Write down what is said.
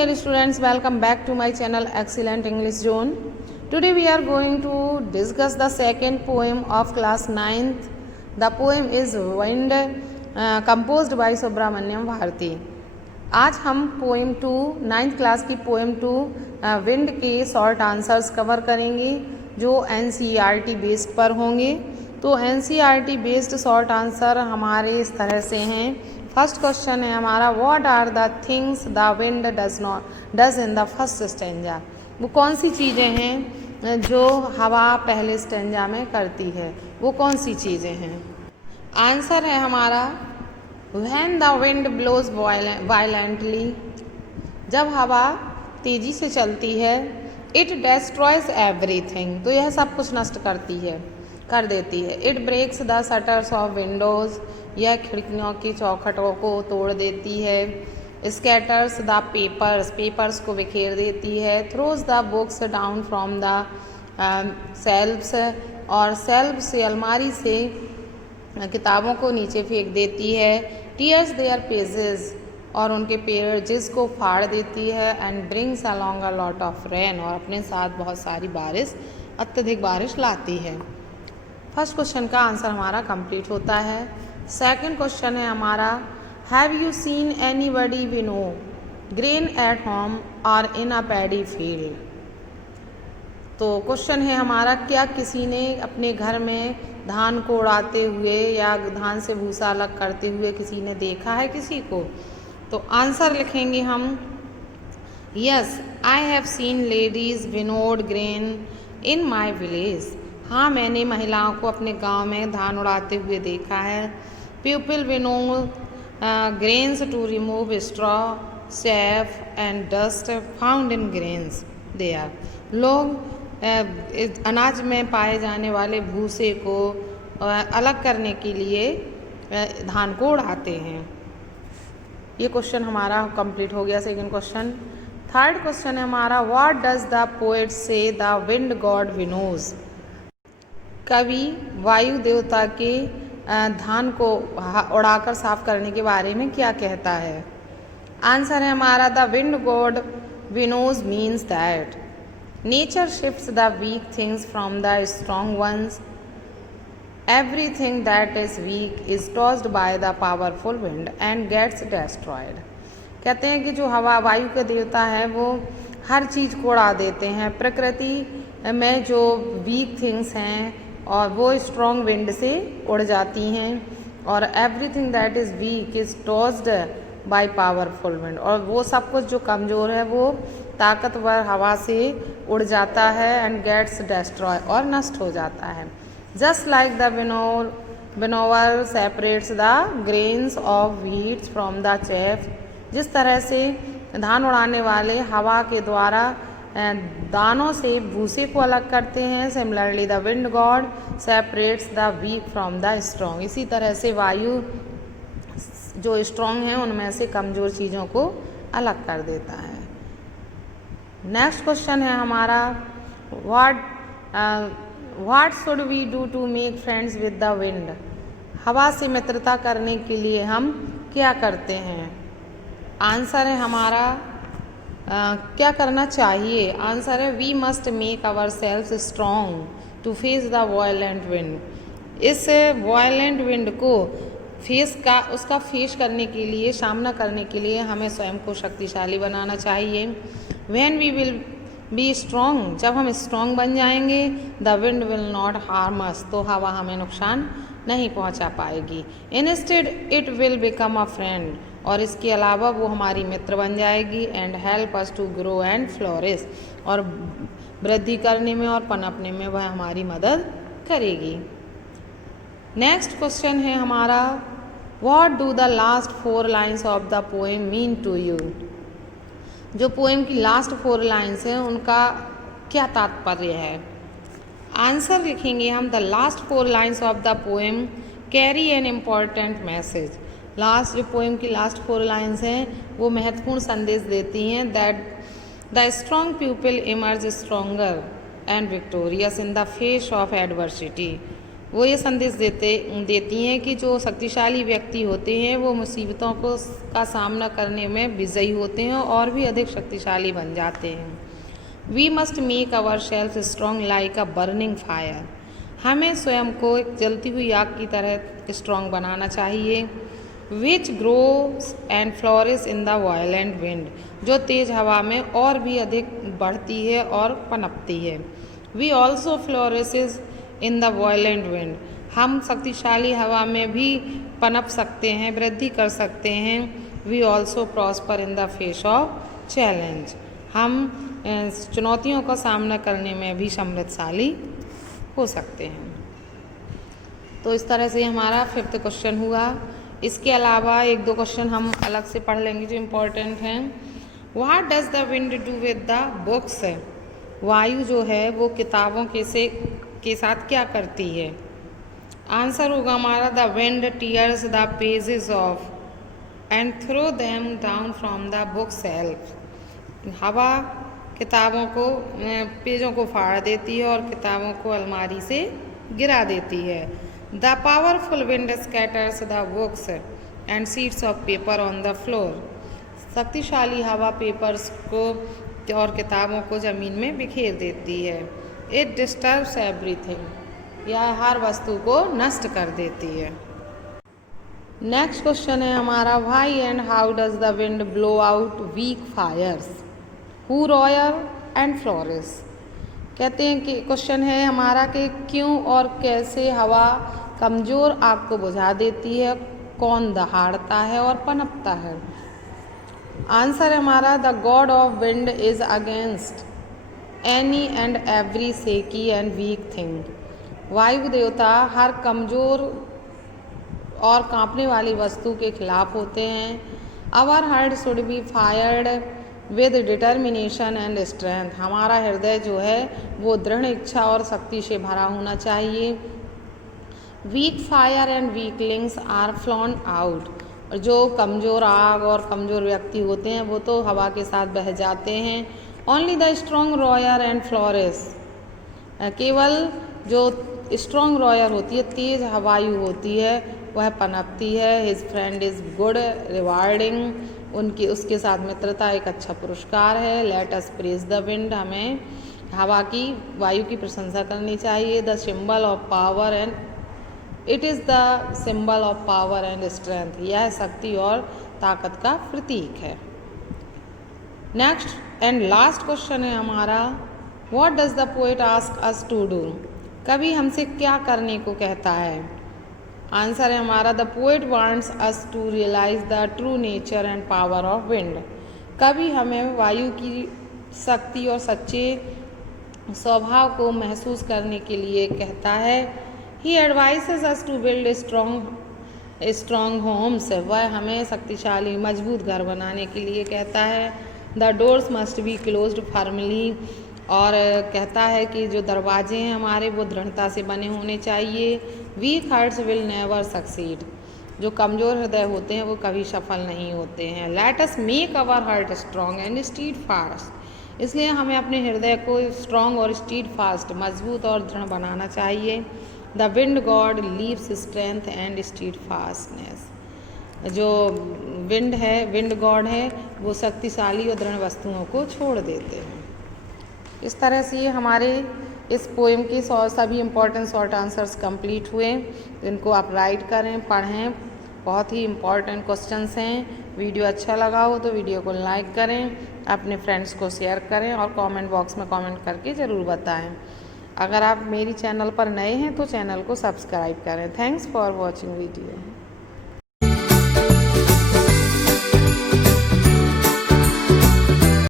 dear students, welcome back to my channel Excellent English Zone. Today we are going to discuss the second poem of class 9th. The poem is Wind, composed by Subramanyam Bharati. आज हम poem 2 9th class की poem 2 wind के short answers cover करेंगे जो NCERT based पर होंगे। तो NCERT based short answer हमारे इस तरह से हैं। फर्स्ट क्वेश्चन है हमारा, what are the things the wind does in the first stanza. वो कौन सी चीज़ें हैं जो हवा पहले स्टेंजा में करती है, वो कौन सी चीज़ें हैं। आंसर है हमारा, when the wind blows violently, जब हवा तेज़ी से चलती है, इट डेस्ट्रॉयज एवरीथिंग, तो यह सब कुछ नष्ट कर देती है। It breaks the shutters of windows, यह खिड़कियों की चौखटों को तोड़ देती है। स्कैटर्स द पेपर्स को बिखेर देती है। Throws the books down from the shelves, और सेल्फ से अलमारी से किताबों को नीचे फेंक देती है। टीयर्स देयर पेजेस, और उनके पेजेस को फाड़ देती है। And brings along a lot of rain, और अपने साथ बहुत सारी अत्यधिक बारिश लाती है। फर्स्ट क्वेश्चन का आंसर हमारा कंप्लीट होता है। सेकंड क्वेश्चन है हमारा, have you seen anybody winnow grain at home और इन अ पैडी फील्ड। तो क्वेश्चन है हमारा, क्या किसी ने अपने घर में धान को उड़ाते हुए या धान से भूसा अलग करते हुए किसी ने देखा है किसी को। तो आंसर लिखेंगे हम, yes I have seen ladies विनोड grain in my village. हाँ, मैंने महिलाओं को अपने गांव में धान उड़ाते हुए देखा है। People winnow grains to remove straw chaff and dust found in grains there. लोग अनाज में पाए जाने वाले भूसे को अलग करने के लिए धान को उड़ाते हैं। ये क्वेश्चन हमारा कंप्लीट हो गया, सेकंड क्वेश्चन। थर्ड क्वेश्चन है हमारा, व्हाट डज द पोएट से द विंड गॉड विनोज। कवि वायु देवता के धान को उड़ाकर साफ करने के बारे में क्या कहता है। आंसर है हमारा, the wind god winnows means that nature shifts the weak things from the strong ones. Everything that is weak is tossed by the powerful wind and gets destroyed. कहते हैं कि जो वायु के देवता है वो हर चीज़ को उड़ा देते हैं। प्रकृति में जो वीक थिंग्स हैं और वो स्ट्रॉन्ग विंड से उड़ जाती हैं। और everything that is weak is tossed by powerful wind, और वो सब कुछ जो कमज़ोर है वो ताकतवर हवा से उड़ जाता है। एंड गेट्स डेस्ट्रॉय, और नष्ट हो जाता है। Just like the winnower separates the grains of wheat from the chef, जिस तरह से धान उड़ाने वाले हवा के द्वारा दानों से भूसे को अलग करते हैं। Similarly the wind god separates the weak from the strong, इसी तरह से वायु जो स्ट्रॉन्ग हैं उनमें से कमज़ोर चीज़ों को अलग कर देता है। नेक्स्ट क्वेश्चन है हमारा, what should we do to make friends with the wind. हवा से मित्रता करने के लिए हम क्या करते हैं। आंसर है हमारा, क्या करना चाहिए। आंसर है, we must make our self strong to face the violent wind. इस वायलेंट विंड को उसका फेस करने के लिए, सामना करने के लिए हमें स्वयं को शक्तिशाली बनाना चाहिए। When we will be strong, जब हम स्ट्रॉन्ग बन जाएंगे, the wind will not harm us, तो हवा हमें नुकसान नहीं पहुंचा पाएगी। Instead it will become a friend, और इसके अलावा वो हमारी मित्र बन जाएगी। And help us to grow and flourish, और वृद्धि करने में और पनपने में वह हमारी मदद करेगी। नेक्स्ट क्वेश्चन है हमारा, what do the last 4 lines of the poem mean to you. जो पोएम की लास्ट 4 लाइन्स हैं उनका क्या तात्पर्य है। आंसर लिखेंगे हम, the last 4 lines of the poem carry an important message. Last जो पोएम की लास्ट 4 लाइन्स हैं वो महत्वपूर्ण संदेश देती हैं। That the strong people emerge stronger and victorious in the face of adversity. वो ये संदेश देती हैं कि जो शक्तिशाली व्यक्ति होते हैं वो मुसीबतों का सामना करने में विजयी होते हैं और भी अधिक शक्तिशाली बन जाते हैं। We must make our self strong like a burning fire. हमें स्वयं को एक जलती हुई आग की तरह स्ट्रॉन्ग बनाना चाहिए। Which grows and flourish in the violent wind, जो तेज़ हवा में और भी अधिक बढ़ती है और पनपती है। We also flourishes in the violent wind, हम शक्तिशाली हवा में भी पनप सकते हैं, वृद्धि कर सकते हैं। We also prosper in the face of challenge, हम चुनौतियों का सामना करने में भी समृद्धशाली हो सकते हैं। तो इस तरह से हमारा 5th क्वेश्चन हुआ। इसके अलावा 1-2 क्वेश्चन हम अलग से पढ़ लेंगे जो इम्पोर्टेंट हैं। What does the wind do with the books, वायु जो है वो किताबों के साथ क्या करती है। आंसर होगा हमारा the wind tears the pages of and throw them down from the book shelf. हवा किताबों को पेजों को फाड़ देती है और किताबों को अलमारी से गिरा देती है। The powerful wind scatters the books and sheets of paper on the floor. शक्तिशाली हवा पेपर्स को और किताबों को ज़मीन में बिखेर देती है। इट डिस्टर्ब्स एवरीथिंग, यह हर वस्तु को नष्ट कर देती है। नेक्स्ट क्वेश्चन है हमारा why and how does the wind blow out weak fires, who roar and flourish. कहते हैं कि क्वेश्चन है हमारा कि क्यों और कैसे हवा कमज़ोर आग को बुझा देती है, कौन दहाड़ता है और पनपता है। आंसर है हमारा the god of wind is against any and every shaky and weak thing. वायु देवता हर कमज़ोर और कांपने वाली वस्तु के खिलाफ होते हैं। Our heart should be fired with determination and strength, हमारा हृदय जो है वो दृढ़ इच्छा और शक्ति से भरा होना चाहिए। Weak fire and weaklings are flown out, और जो कमज़ोर आग और कमज़ोर व्यक्ति होते हैं वो तो हवा के साथ बह जाते हैं। Only the strong रॉयर and flourish, केवल जो स्ट्रॉन्ग रॉयर होती है, तेज हवायु होती है, वह पनपती है। His friend is good rewarding, उसके साथ मित्रता एक अच्छा पुरस्कार है। Let us praise the wind, हमें हवा की वायु की प्रशंसा करनी चाहिए। The symbol of power and it is the symbol of power and strength, यह शक्ति और ताकत का प्रतीक है। नेक्स्ट एंड लास्ट क्वेश्चन है हमारा what does the poet ask us to do, कवि हमसे क्या करने को कहता है। आंसर है हमारा the poet wants us to realise the true nature and power of wind. कवि हमें वायु की शक्ति और सच्चे स्वभाव को महसूस करने के लिए कहता है। He advises us to build strong homes, वह हमें शक्तिशाली मजबूत घर बनाने के लिए कहता है। The doors must be closed firmly, और कहता है कि जो दरवाजे हैं हमारे वो दृढ़ता से बने होने चाहिए। Weak hearts will never succeed, जो कमज़ोर हृदय होते हैं वो कभी सफल नहीं होते हैं। Let us make our heart strong and steadfast, इसलिए हमें अपने हृदय को स्ट्रॉन्ग और स्टीड फास्ट, मजबूत और दृढ़ बनाना चाहिए। The wind God leaves strength and stead fastness, जो विंड है, विंड गॉड है, वो शक्तिशाली और दृढ़ वस्तुओं को छोड़ देते हैं। इस तरह से हमारे इस पोएम के सभी इम्पोर्टेंट शॉर्ट आंसर्स कंप्लीट हुए। इनको आप राइट करें, पढ़ें, बहुत ही इम्पोर्टेंट क्वेश्चंस हैं। वीडियो अच्छा लगा हो तो वीडियो को लाइक करें, अपने फ्रेंड्स को शेयर करें और कमेंट बॉक्स में कमेंट करके ज़रूर बताएं। अगर आप मेरी चैनल पर नए हैं तो चैनल को सब्सक्राइब करें। Thanks for watching video.